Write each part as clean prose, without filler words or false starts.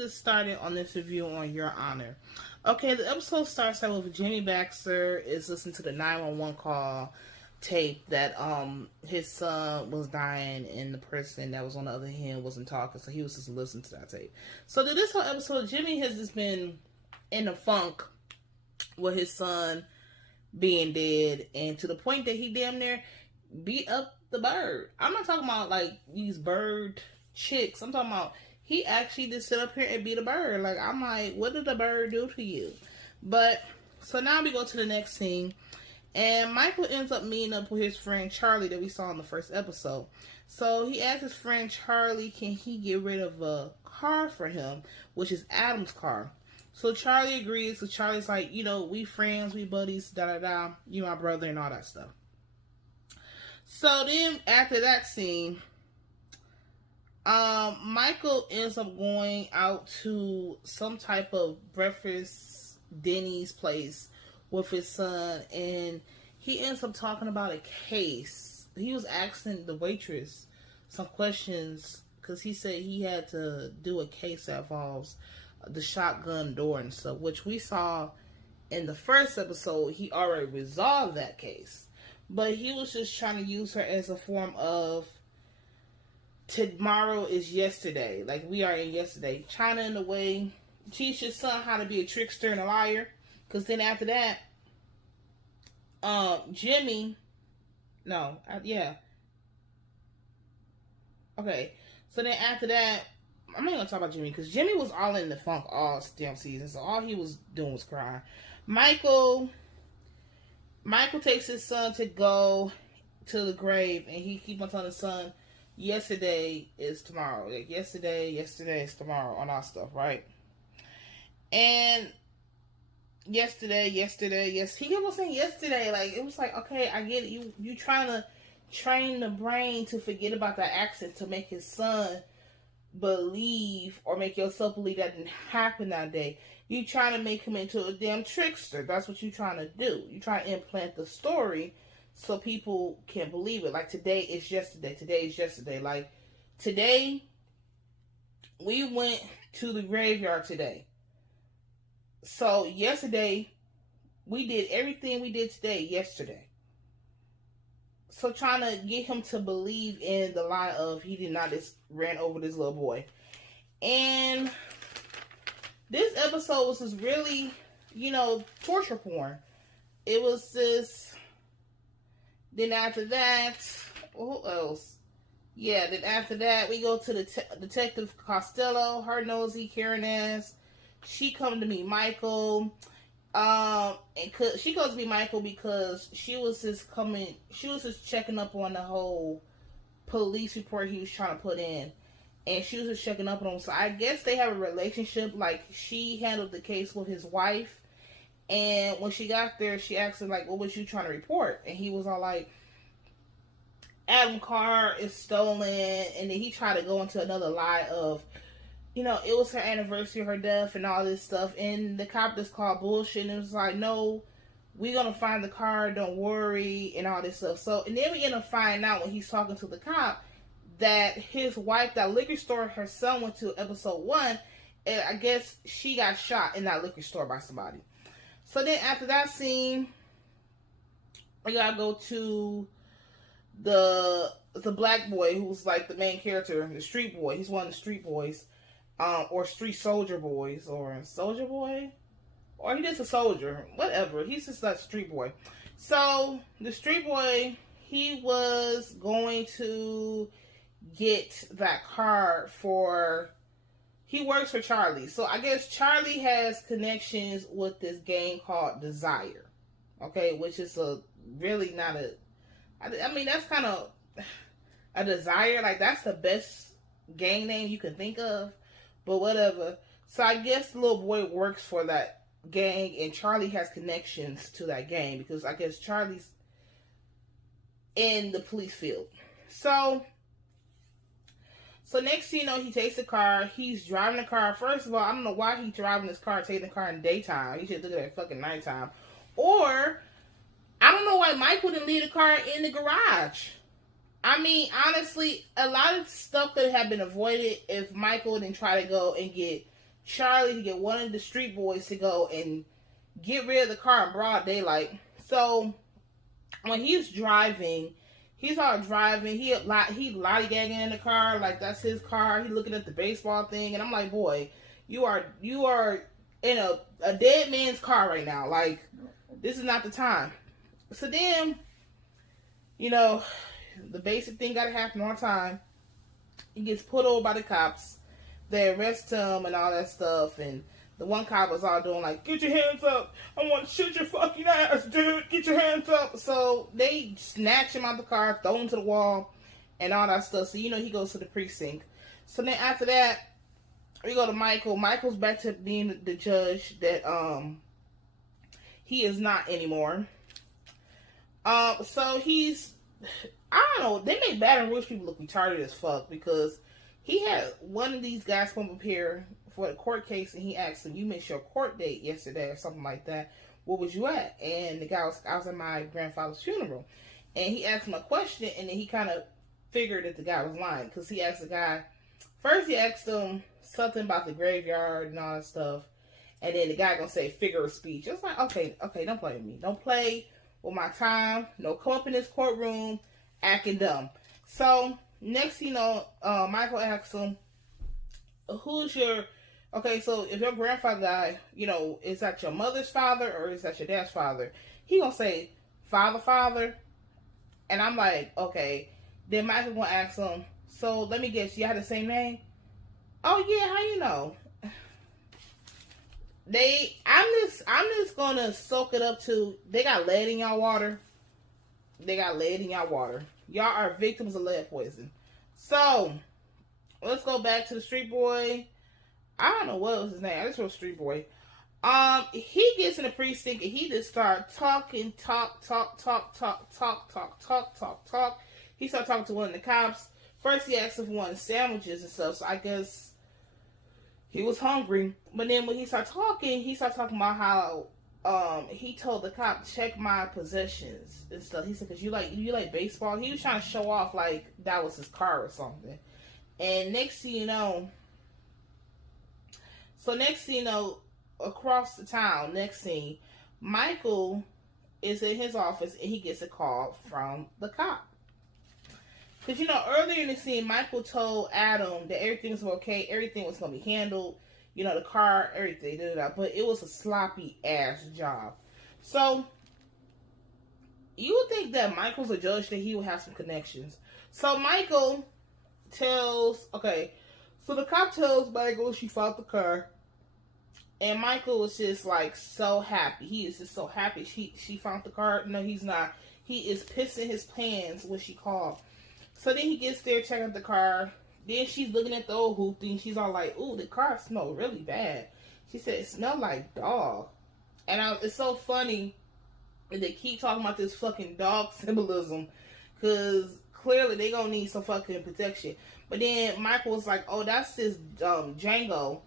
get started on this review on Your Honor. Okay, the episode starts out with Jimmy Baxter is listening to the 911 call tape that his son was dying and the person that was on the other end wasn't talking, so he was just listening to that tape. So this whole episode, Jimmy has just been in a funk with his son being dead, and to the point that he damn near beat up the bird. I'm not talking about like these bird chicks. I'm talking about he actually just sit up here and beat a bird. Like, I'm like, what did the bird do to you? But so now we go to the next scene, and Michael ends up meeting up with his friend Charlie that we saw in the first episode. So he asks his friend Charlie, can he get rid of a car for him, which is Adam's car. So Charlie agrees. So Charlie's like, you know, we friends, we buddies, da-da-da, you my brother and all that stuff. So then after that scene, Michael ends up going out to some type of breakfast Denny's place with his son, and he ends up talking about a case. He was asking the waitress some questions because he said he had to do a case that involves the shotgun door and stuff, which we saw in the first episode. He already resolved that case, but he was just trying to use her as a form of tomorrow is yesterday. Like, we are in yesterday. China, in a way, teach your son how to be a trickster and a liar. Because then after that, Jimmy, no, yeah. Okay, so then after that, I'm not going to talk about Jimmy, because Jimmy was all in the funk all damn season, so all he was doing was crying. Michael takes his son to go to the grave, and he keeps on telling his son, yesterday is tomorrow. Like, yesterday is tomorrow on our stuff, right? And yesterday, yes. He kept on saying yesterday. Like, it was like, okay, I get it. You trying to train the brain to forget about that accident to make his son believe, or make yourself believe that didn't happen that day. You trying to make him into a damn trickster. That's what you trying to do. You trying to implant the story so people can believe it. Like, today is yesterday. Today is yesterday. Like, today, we went to the graveyard today. So, yesterday, we did everything we did today, yesterday. So, trying to get him to believe in the lie of he did not just ran over this little boy. And this episode was just really, you know, torture porn. It was just... Then after that, who else? Yeah, then after that, we go to the Detective Costello, her nosy, Karen ass. She come to meet Michael. And she goes to meet Michael because she was just checking up on the whole police report he was trying to put in. And she was just checking up on him. So I guess they have a relationship. Like, she handled the case with his wife. And when she got there, she asked him, like, what was you trying to report? And he was all like, Adam's car is stolen. And then he tried to go into another lie of, you know, it was her anniversary of her death and all this stuff. And the cop just called bullshit. And it was like, no, we're going to find the car. Don't worry. And all this stuff. So, and then we end up finding out when he's talking to the cop that his wife, that liquor store her son went to episode 1, and I guess she got shot in that liquor store by somebody. So then after that scene, we gotta go to the black boy who's like the main character, the street boy. He's one of the street boys, or street soldier boys, or soldier boy, or he just a soldier, whatever. He's just that street boy. So the street boy, he was going to get that car for... He works for Charlie. So I guess Charlie has connections with this gang called Desire. Okay, which is really not a... I mean, that's kind of a Desire. Like, that's the best gang name you can think of. But whatever. So I guess the little boy works for that gang, and Charlie has connections to that gang because I guess Charlie's in the police field. So next thing you know, he takes the car. He's driving the car. First of all, I don't know why he's driving this car, taking the car in the daytime. He should do it at fucking nighttime. Or, I don't know why Michael didn't leave the car in the garage. I mean, honestly, a lot of stuff could have been avoided if Michael didn't try to go and get Charlie to get one of the street boys to go and get rid of the car in broad daylight. So when he's driving, he lollygagging in the car like that's his car. He looking at the baseball thing, and I'm like, boy, you are in a dead man's car right now. Like, this is not the time. So then, you know, the basic thing gotta happen on time. He gets pulled over by the cops. They arrest him and all that stuff, and the one cop was all doing like, get your hands up. I want to shoot your fucking ass, dude. Get your hands up. So they snatch him out the car, throw him to the wall, and all that stuff. So, you know, he goes to the precinct. So then after that, we go to Michael. Michael's back to being the judge that he is not anymore. So he's, I don't know, they make Baton Rouge people look retarded as fuck, because he had one of these guys come up here for the court case, and he asked him, you missed your court date yesterday or something like that. Where was you at? And the guy was, I was at my grandfather's funeral. And he asked him a question, and then he kind of figured that the guy was lying, because he asked the guy, first he asked him something about the graveyard and all that stuff, and then the guy gonna say figure of speech. It's like, okay, don't play with me. Don't play with my time. No, come up in this courtroom acting dumb. So next thing you know, Michael asks him, who's your, okay, so if your grandfather died, you know, is that your mother's father or is that your dad's father? He gonna say, father. And I'm like, okay. Then Michael gonna ask him, so let me guess, you had the same name? Oh yeah, how you know? I'm just gonna soak it up to, they got lead in y'all water. Y'all are victims of lead poison. So, let's go back to the street boy. I don't know what was his name. I just wrote street boy. He gets in the precinct and he just starts talking, talk. He started talking to one of the cops. First he asked if he wanted sandwiches and stuff, so I guess he was hungry. But then when he started talking about how he told the cop, check my possessions and stuff. He said, cause you like baseball. He was trying to show off like that was his car or something. And next thing you know, across the town, next scene, Michael is in his office and he gets a call from the cop. Because, you know, earlier in the scene, Michael told Adam that everything was okay, everything was going to be handled, you know, the car, everything, but it was a sloppy ass job. So, you would think that Michael's a judge, that he would have some connections. So, Michael tells, okay, so the cop tells Michael she fought the car. And Michael was just like so happy. He is just so happy she found the car. No, he's not. He is pissing his pants when she called. So then he gets there, checking out the car. Then she's looking at the old hoop thing. She's all like, ooh, the car smells really bad. She said, it smelled like dog. And it's so funny that they keep talking about this fucking dog symbolism. Because clearly they gonna need some fucking protection. But then Michael was like, oh, that's his Django.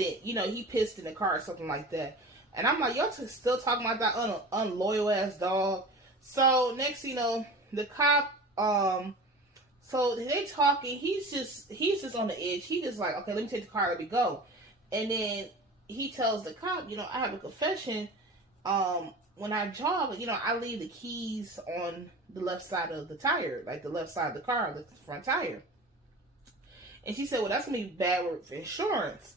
You know, he pissed in the car or something like that. And I'm like, y'all still talking about that unloyal ass dog. So next, you know, the cop, so they talking, he's just on the edge. He just like, okay, let me take the car, let me go. And then he tells the cop, you know, I have a confession. When I jog, you know, I leave the keys on the left side of the tire, like the left side of the car, the front tire. And she said, well, that's going to be bad for insurance.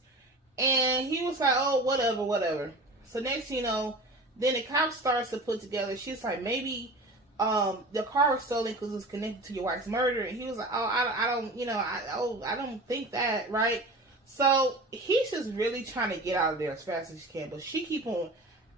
And he was like, oh, whatever. So next you know, then the cop starts to put together, she's like, maybe the car was stolen because it was connected to your wife's murder. And he was like, oh, I don't think that, right? So he's just really trying to get out of there as fast as he can. But she keep on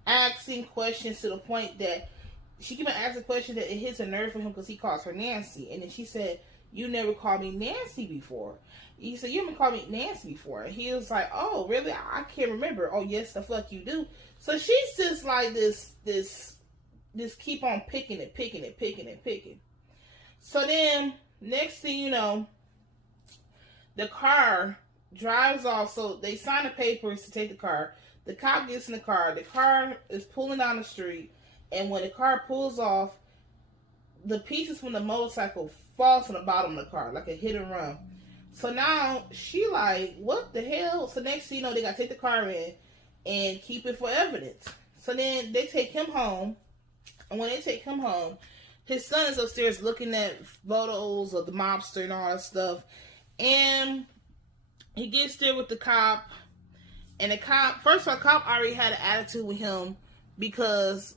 asking questions to the point that it hits a nerve for him because he calls her Nancy. And then she said, you never called me Nancy before. He said, you haven't called me Nancy before. And he was like, oh, really? I can't remember. Oh, yes, the fuck you do. So she's just like this keep on picking. So then, next thing you know, the car drives off. So they sign the papers to take the car. The cop gets in the car. The car is pulling down the street. And when the car pulls off, the pieces from the motorcycle falls to the bottom of the car, like a hit and run. So now she like, what the hell? So next thing you know, they got to take the car in and keep it for evidence. So then they take him home. And when they take him home, his son is upstairs looking at photos of the mobster and all that stuff. And he gets there with the cop. And the cop, first of all, the cop already had an attitude with him because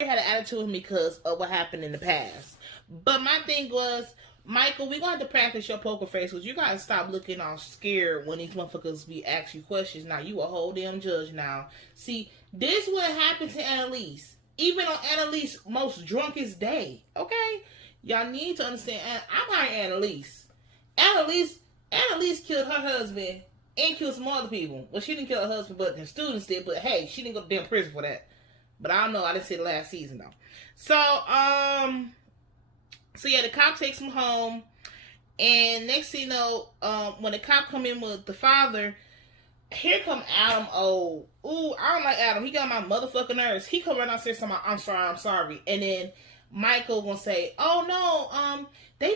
of what happened in the past. But my thing was, Michael, we're going to have to practice your poker face because you got to stop looking all scared when these motherfuckers be asking you questions. Now, you a whole damn judge now. See, this what happened to Annalise. Even on Annalise's most drunkest day. Okay? Y'all need to understand. I'm hiring Annalise. Annalise killed her husband and killed some other people. Well, she didn't kill her husband, but the students did. But hey, she didn't go to damn prison for that. But I don't know. I didn't see the last season though. So yeah, the cop takes him home, and next thing you know, when the cop come in with the father, here come Adam. Oh, ooh, I don't like Adam. He got my motherfucking nerves. He come right downstairs talking about, I'm sorry. And then Michael gonna say, oh no, they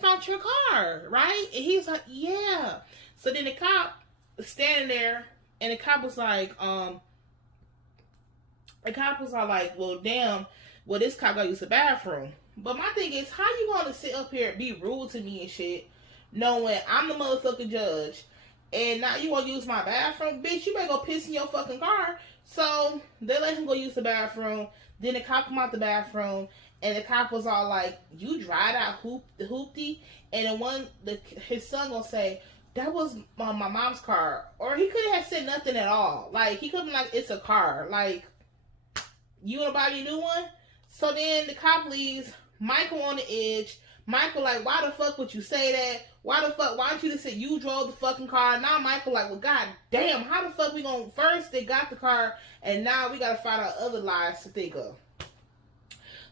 found your car, right? And he's like, yeah. So then the cop is standing there, and the cop was like, well, damn, well, this cop gotta use the bathroom. But my thing is, how you gonna sit up here and be rude to me and shit, knowing I'm the motherfucking judge, and now you wanna use my bathroom? Bitch, you better go piss in your fucking car. So they let him go use the bathroom. Then the cop come out the bathroom, and the cop was all like, you dried out hoopty. And then his son gonna say, that was my mom's car. Or he couldn't have said nothing at all. Like, he couldn't like, it's a car. Like, you wanna buy me a new one? So then the cop leaves. Michael on the edge. Michael like, why the fuck would you say that? Why don't you just say you drove the fucking car? Now Michael like, well, god damn, how the fuck we gonna, first they got the car, and now we gotta find out other lies to think of.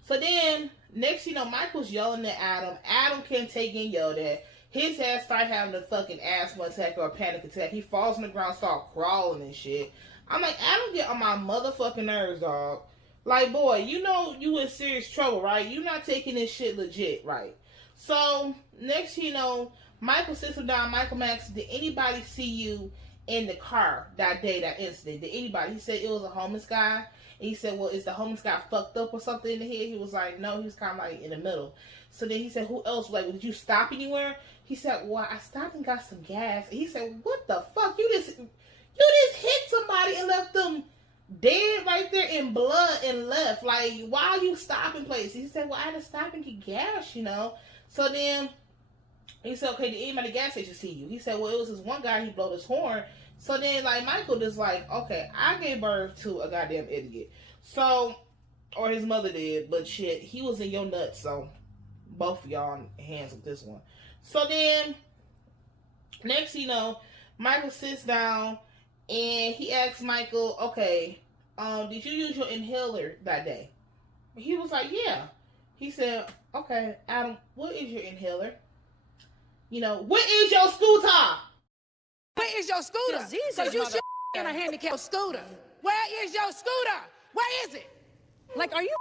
So then, next you know, Michael's yelling at Adam. Adam can't take and yelled at. His ass start having a fucking asthma attack or a panic attack. He falls on the ground, start crawling and shit. I'm like, Adam get on my motherfucking nerves, dog. Like, boy, you know you in serious trouble, right? You not taking this shit legit, right? So, next you know, Michael sits him down. Michael asks, did anybody see you in the car that day, that incident? Did anybody? He said it was a homeless guy. And he said, well, is the homeless guy fucked up or something in the head? He was like, no, he was kind of like in the middle. So then he said, who else? Like, did you stop anywhere? He said, well, I stopped and got some gas. And he said, what the fuck? You just hit somebody and left them dead right there in blood and left. Like, why are you stopping places? He said, well, I had to stop and get gas, you know. So then he said, okay, did anybody at the gas station see you? He said, well, it was this one guy, he blowed his horn. So then, like, Michael just like, okay, I gave birth to a goddamn idiot. So, or his mother did, but shit, he was in your nuts, so both of y'all hands with this one. So then, next you know, Michael sits down, and he asks Michael, okay, did you use your inhaler that day? He was like, yeah. He said, okay, Adam, what is your inhaler? You know, what is your scooter? Where is your scooter? Because you should in a handicapped scooter. Where is your scooter? Where is it? Like, are you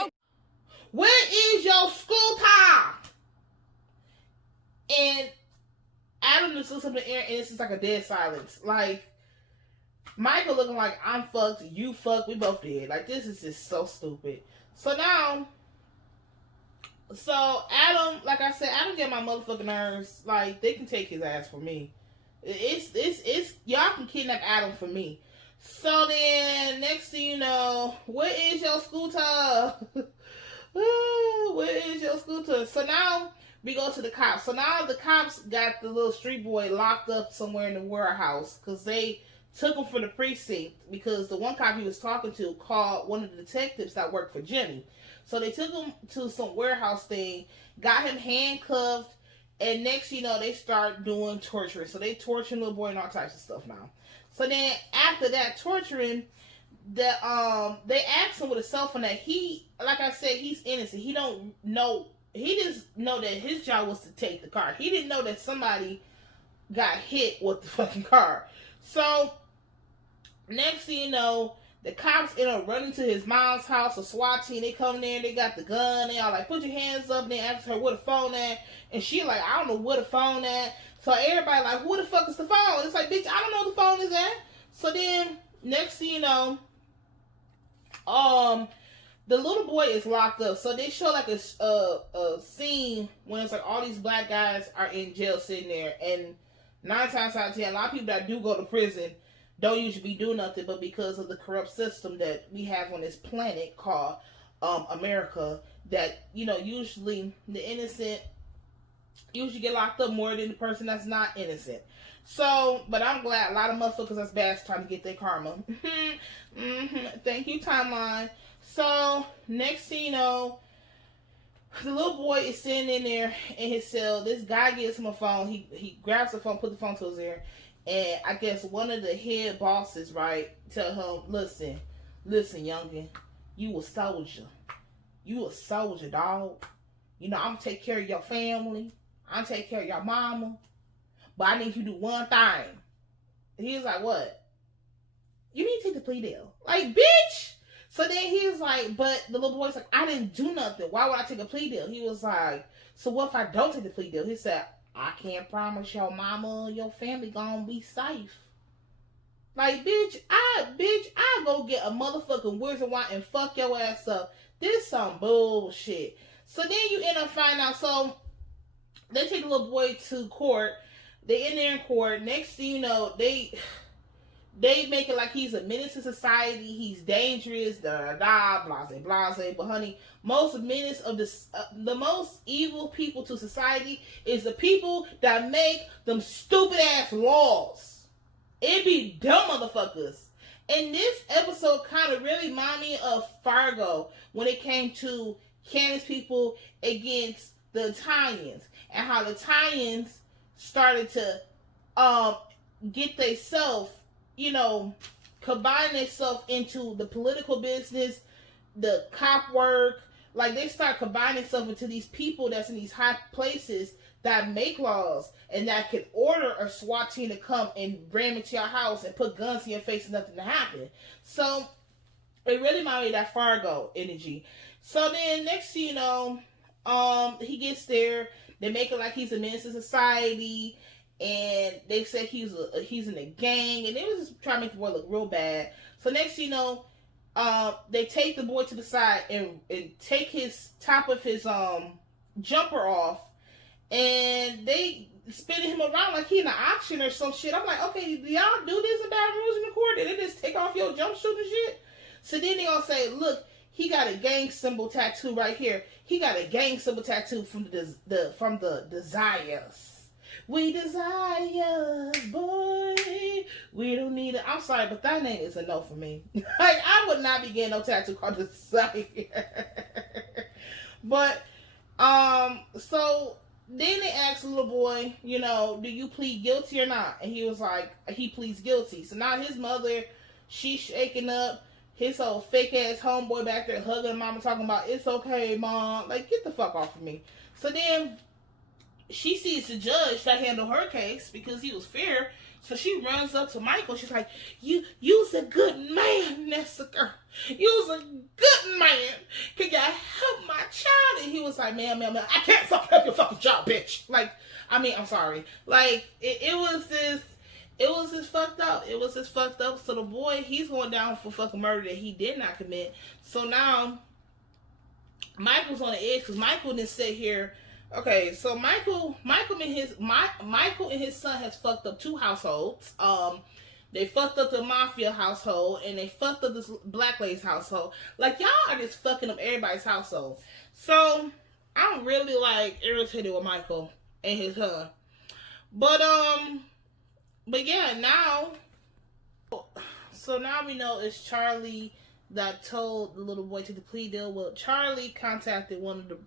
okay? Where is your scooter? And Adam just looks up in the air, and it's just like a dead silence. Like, Michael looking like, I'm fucked, you fucked, we both did. Like, this is just so stupid. So now, Adam, like I said, Adam get my motherfucking nerves. Like, they can take his ass for me. It's y'all can kidnap Adam for me. So then, next thing you know, where is your scooter? Where is your scooter? So now, we go to the cops. So now the cops got the little street boy locked up somewhere in the warehouse because they took him from the precinct because the one cop he was talking to called one of the detectives that worked for Jimmy. So they took him to some warehouse thing, got him handcuffed, and next you know, they start doing torturing. So they torturing little boy and all types of stuff now. So then after that torturing, they asked him with a cell phone that he, like I said, he's innocent. He don't know. He just know that his job was to take the car. He didn't know that somebody got hit with the fucking car. So next thing you know, the cops end up running to his mom's house. A SWAT team, they come there, they got the gun. They all like, put your hands up. And they ask her where the phone at. And she like, I don't know where the phone at. So everybody like, who the fuck is the phone? It's like, bitch, I don't know who the phone is at. So then, next thing you know, the little boy is locked up. So they show like a scene when it's like all these black guys are in jail sitting there, and 9 times out of 10, a lot of people that do go to prison don't usually be doing nothing, but because of the corrupt system that we have on this planet called America, that, you know, usually the innocent usually get locked up more than the person that's not innocent. So, but I'm glad a lot of motherfuckers that's bad trying to get their karma. Thank you, timeline. So, next thing you know, the little boy is sitting in there in his cell. This guy gives him a phone. He grabs the phone, put the phone to his ear, and I guess one of the head bosses, right, tell him, listen, youngin, you a soldier. You a soldier, dog. You know, I'm gonna take care of your family. I'm gonna take care of your mama. But I need you to do one thing. He was like, what? You need to take the plea deal. Like, bitch! So then he was like, but the little boy's like, I didn't do nothing. Why would I take a plea deal? He was like, so what if I don't take the plea deal? He said, I can't promise your mama or your family gonna be safe. Like, bitch, I go get a motherfucking Wizard Wine and fuck your ass up. This some bullshit. So then you end up finding out, so they take the little boy to court. They in there in court. Next thing you know, they make it like he's a menace to society. He's dangerous. Blase. But honey, most menace of the most evil people to society is the people that make them stupid ass laws. It be dumb motherfuckers. And this episode kind of really reminded me of Fargo when it came to Candace people against the Italians, and how the Italians started to get themselves, you know, combine themselves into the political business, the cop work. Like, they start combining themselves into these people that's in these high places that make laws and that can order a SWAT team to come and ram into your house and put guns in your face and nothing to happen. So it really reminded me of that Fargo energy. So then next thing you know, he gets there. They make it like he's a menace to society, and they said he's in a gang, and they was just trying to make the boy look real bad. So next thing you know, they take the boy to the side and take his top of his jumper off, and they spinning him around like he in an auction or some shit. I'm like, okay, do y'all do this in Baton Rouge in the court? Did they just take off your jumpsuit and shit? So then they gonna say, look, he got a gang symbol tattoo right here. He got a gang symbol tattoo from the Desires. We desires, boy. We don't need it. I'm sorry, but that name is a no for me. Like, I would not be getting no tattoo called Desire. But so then they asked the little boy, you know, do you plead guilty or not? And he was like, he pleads guilty. So now his mother, she's shaking up. His old fake ass homeboy back there hugging mama, talking about, it's okay, mom. Like, get the fuck off of me. So then she sees the judge that handled her case because he was fair. So she runs up to Michael. She's like, you's a good man, Nessica. You's a good man. Can you help my child? And he was like, ma'am, I can't fucking help your fucking child, bitch. Like, I mean, I'm sorry. Like, it was just fucked up. It was just fucked up. So the boy, he's going down for fucking murder that he did not commit. So now Michael's on the edge because Michael didn't sit here. Okay, so Michael and his son has fucked up 2 households. They fucked up the mafia household and they fucked up this black lady's household. Like, y'all are just fucking up everybody's household. So I'm really like irritated with Michael and his son. But yeah, now, so now we know it's Charlie that told the little boy to the plea deal. Well, Charlie contacted one of the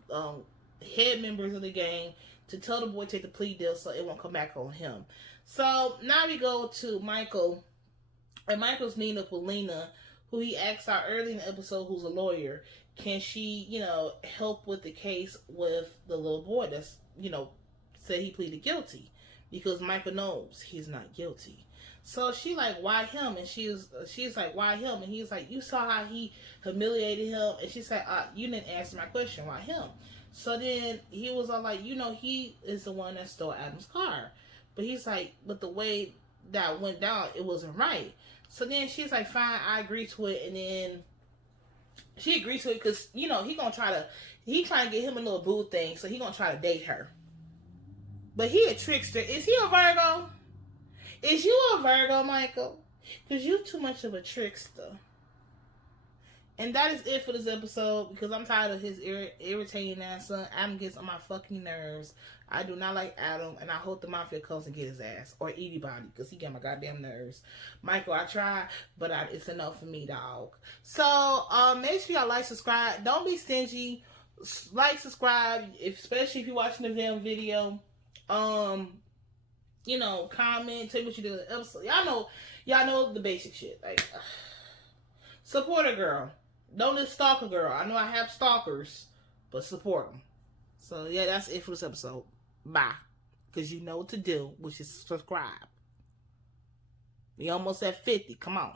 head members of the gang to tell the boy to take the plea deal so it won't come back on him. So now we go to Michael, and Michael's meeting up with Lena, who he asked out early in the episode, who's a lawyer. Can she, you know, help with the case with the little boy that's, you know, said he pleaded guilty? Because Michael knows he's not guilty. So she like, why him? And she's like, why him? And he's like, you saw how he humiliated him. And she said, you didn't answer my question. Why him? So then he was all like, you know, he is the one that stole Adam's car. But he's like, but the way that went down, it wasn't right. So then she's like, fine, I agree to it. And then she agreed to it because, you know, he trying to get him a little boo thing. So he gonna try to date her. But he a trickster. Is he a Virgo? Is you a Virgo, Michael? Because you too much of a trickster. And that is it for this episode, because I'm tired of his irritating ass son. Adam gets on my fucking nerves. I do not like Adam, and I hope the mafia comes and get his ass, or anybody, because he got my goddamn nerves. Michael, I tried, but it's enough for me, dog. So, make sure y'all like, subscribe. Don't be stingy. Like, subscribe, especially if you're watching the damn video. You know, comment, tell me what you did in the episode. Y'all know the basic shit. Like, support a girl. Don't just stalk a girl. I know I have stalkers, but support them. So, yeah, that's it for this episode. Bye. Because you know what to do, which is subscribe. We almost at 50. Come on.